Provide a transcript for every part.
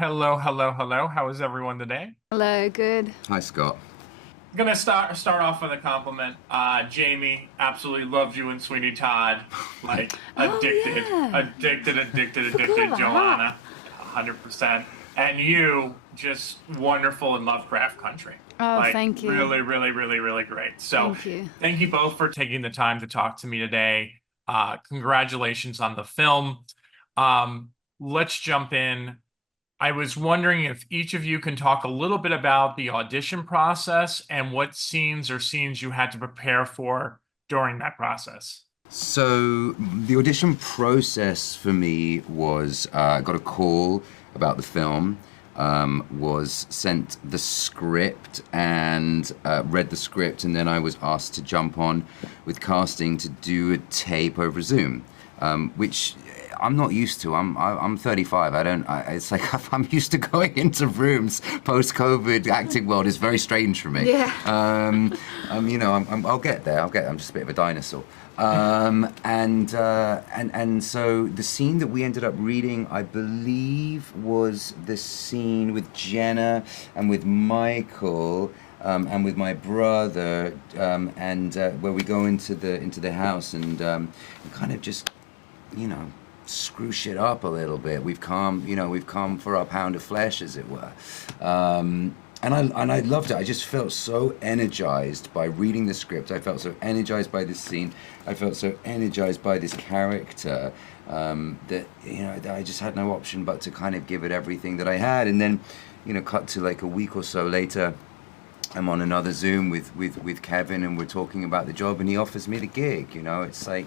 Hello, hello, hello. How is everyone today? Hello, good. Hi, Scott. I'm gonna start off with a compliment. Jamie absolutely loved you and Sweeney Todd. Like Oh addicted, yeah, addicted, addicted, forgot addicted, about that. Joanna. 100%. And you just wonderful in Lovecraft Country. Oh, Like thank you. really, really, really, really great. So Thank you. thank you both for taking the time to talk to me today. Congratulations on the film. Um, let's jump in. I was wondering if each of you can talk a little bit about the audition process and what scenes you had to prepare for during that process. So the audition process for me was I got a call about the film, was sent the script and read the script, and then I was asked to jump on with casting to do a tape over Zoom, which I'm not used to. I'm 35. It's like I'm used to going into rooms post-COVID. Acting world is very strange for me. Yeah. I'll get there. I'm just a bit of a dinosaur. And so the scene that we ended up reading, I believe, was the scene with Jenna and with Michael. And with my brother, where we go into the house and kind of just, screw shit up a little bit. We've come for our pound of flesh, as it were. And I loved it. I just felt so energized by reading the script. I felt so energized by this scene. I felt so energized by this character that I just had no option but to kind of give it everything that I had. And then, cut to like a week or so later, I'm on another Zoom with Kevin, and we're talking about the job, and he offers me the gig. It's like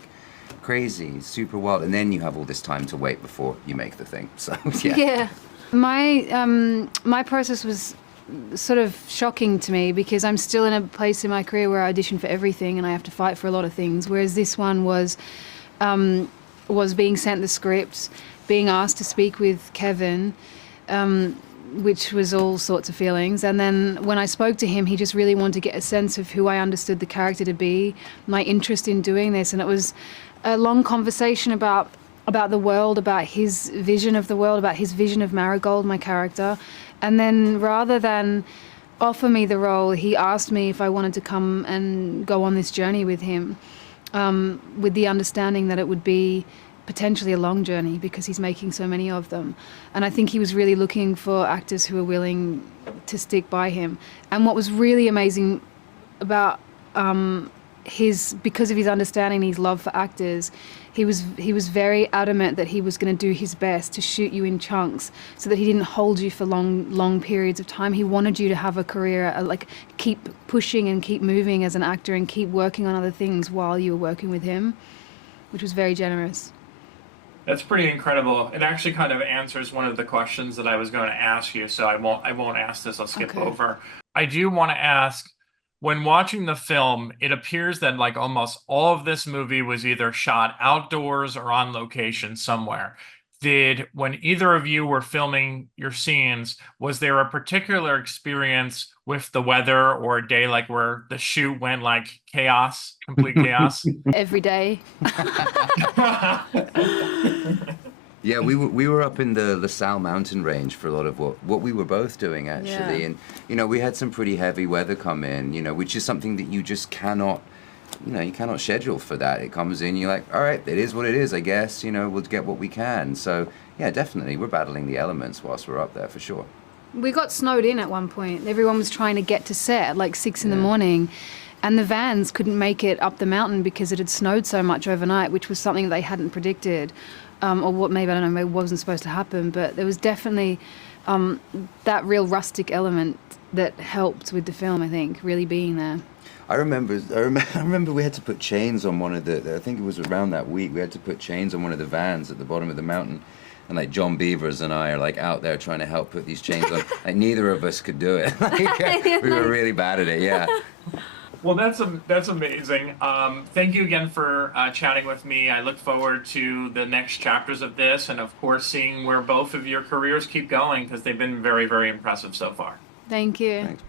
crazy, super wild. And then you have all this time to wait before you make the thing. So yeah. Yeah. My process was sort of shocking to me because I'm still in a place in my career where I audition for everything and I have to fight for a lot of things. Whereas this one was being sent the script, being asked to speak with Kevin, which was all sorts of feelings. And then when I spoke to him, he just really wanted to get a sense of who I understood the character to be, my interest in doing this. And it was a long conversation about the world, about his vision of the world, about his vision of Marigold, my character. And then rather than offer me the role, he asked me if I wanted to come and go on this journey with him, with the understanding that it would be potentially a long journey because he's making so many of them. And I think he was really looking for actors who are willing to stick by him. And what was really amazing about because of his understanding, his love for actors, he was very adamant that he was going to do his best to shoot you in chunks so that he didn't hold you for long periods of time. He wanted you to have a career, like keep pushing and keep moving as an actor and keep working on other things while you were working with him, which was very generous. That's pretty incredible. It actually kind of answers one of the questions that I was going to ask you, so I won't ask this. I'll skip Okay. over. I do want to ask, when watching the film, it appears that like almost all of this movie was either shot outdoors or on location somewhere. When either of you were filming your scenes, was there a particular experience with the weather or a day like where the shoot went like chaos, complete chaos? Every day. Yeah, we were up in the La Salle mountain range for a lot of what we were both doing actually, Yeah. and we had some pretty heavy weather come in, which is something that you just cannot, you cannot schedule for that. It comes in, you're like, all right, it is what it is, I guess. We'll get what we can. So yeah, definitely, we're battling the elements whilst we're up there for sure. We got snowed in at one point. Everyone was trying to get to set at like 6 in the Yeah. morning, and the vans couldn't make it up the mountain because it had snowed so much overnight, which was something they hadn't predicted. Or what maybe, I don't know, maybe wasn't supposed to happen, but there was definitely that real rustic element that helped with the film, I think, really being there. I remember we had to put chains on one of I think it was around that week, we had to put chains on one of the vans at the bottom of the mountain. And like John Beavers and I are like out there trying to help put these chains on. Like neither of us could do it. We were really bad at it, yeah. Well, that's amazing. Thank you again for chatting with me. I look forward to the next chapters of this, and of course, seeing where both of your careers keep going because they've been very, very impressive so far. Thank you. Thanks.